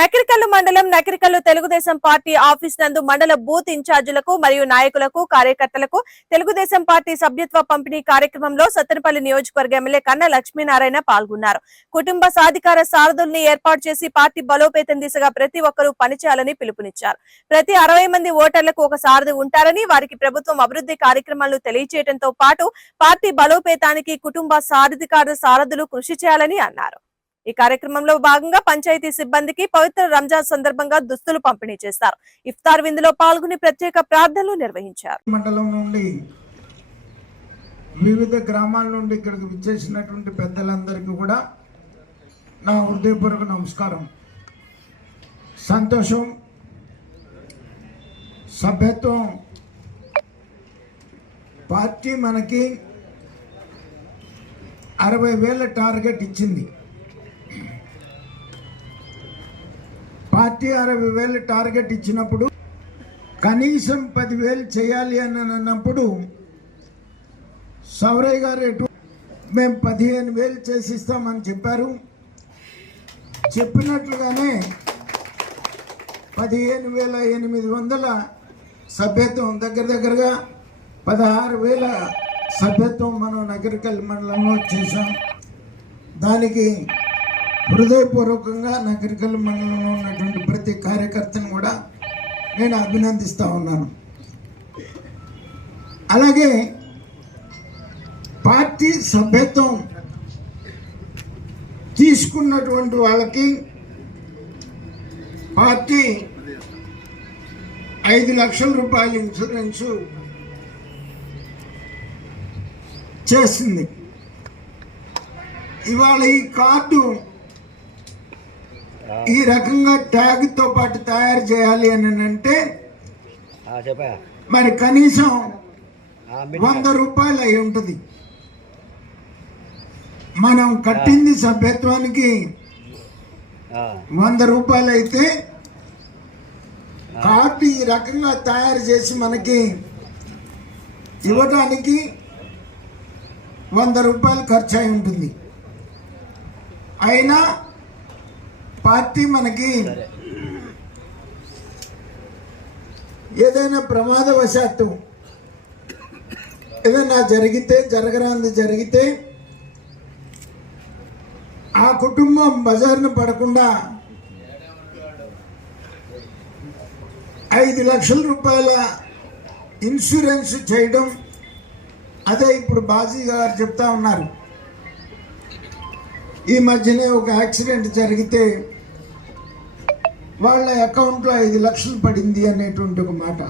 నకిరికల్లు మండలం Nakirikallu Telugu Desam party office నందు మండల బూత్ ఇన్ఛార్జీలకు మరియు నాయకులకు కార్యకర్తలకు తెలుగుదేశం పార్టీ సభ్యత్వ పంపిణీ కార్యక్రమంలో సత్తెనపల్లి నియోజకవర్గ ఎమ్మెల్యే కన్నా లక్ష్మీనారాయణ పాల్గొన్నారు. కుటుంబ సాధికార సారథుల్ని ఏర్పాటు చేసి పార్టీ బలోపేతం దిశగా ప్రతి ఒక్కరూ పనిచేయాలని పిలుపునిచ్చారు. ప్రతి 60 మంది ఓటర్లకు ఒక సారథి ఉంటారని, వారికి ప్రభుత్వం అభివృద్ధి కార్యక్రమాలను తెలియజేయడంతో పాటు పార్టీ బలోపేతానికి కుటుంబ సాధికార సారథులు కృషి చేయాలని అన్నారు. ఈ కార్యక్రమంలో భాగంగా పంచాయతీ సిబ్బందికి పవిత్ర రంజాన్ సందర్భంగా దుస్తులు పంపిణీ చేశారు. ఇఫ్తార్ విందులో పాల్గొని ప్రత్యేక ప్రార్థనలు నిర్వహించారు. మండలం నుండి వివిధ గ్రామాల నుండి ఇక్కడికి విచ్చేసినటువంటి పెద్దలందరికీ కూడా నా హృదయపూర్వక నమస్కారం. సంతోషం. సభ్యత్వం పార్టీ మనకి 60,000 టార్గెట్ ఇచ్చింది. పార్టీ 60,000 టార్గెట్ ఇచ్చినప్పుడు కనీసం 10,000 చేయాలి అని అన్నప్పుడు సౌరయ్య గారు మేము 15,000 చేసిస్తామని చెప్పారు. చెప్పినట్లుగానే 15,800 సభ్యత్వం, దగ్గరగా 16,000 సభ్యత్వం మనం నకిరికల్లు మండలంలో చేశాం. దానికి హృదయపూర్వకంగా నకిరికల్లు మండలంలో ఉన్నటువంటి ప్రతి కార్యకర్తను కూడా నేను అభినందిస్తూ ఉన్నాను. అలాగే పార్టీ సభ్యత్వం తీసుకున్నటువంటి వాళ్ళకి పార్టీ 5 లక్షల రూపాయల ఇన్సూరెన్సు చేసింది. ఇవాళ ఈ కార్డు ఈ రకంగా ట్యాగ్ తో పాటు తయారు చేయాలి అని అంటే మరి కనీసం 100 రూపాయలు అయి ఉంటుంది. మనం కట్టింది సభ్యత్వానికి 100 రూపాయలు అయితే కార్డు ఈ రకంగా తయారు చేసి మనకి ఇవ్వడానికి 100 రూపాయలు ఖర్చు అయి ఉంటుంది. అయినా పార్టీ మనకి ఏదైనా ప్రమాదవశాత్తు ఏదైనా జరగరాంది జరిగితే ఆ కుటుంబం బజారును పడకుండా 5 లక్షల రూపాయల ఇన్సూరెన్స్ చేయడం, అదే ఇప్పుడు బాజీ గారు చెప్తా ఉన్నారు. ఈ మధ్యనే ఒక యాక్సిడెంట్ జరిగితే వాళ్ళ అకౌంట్లో 5 లక్షలు పడింది అనేటువంటి ఒక మాట.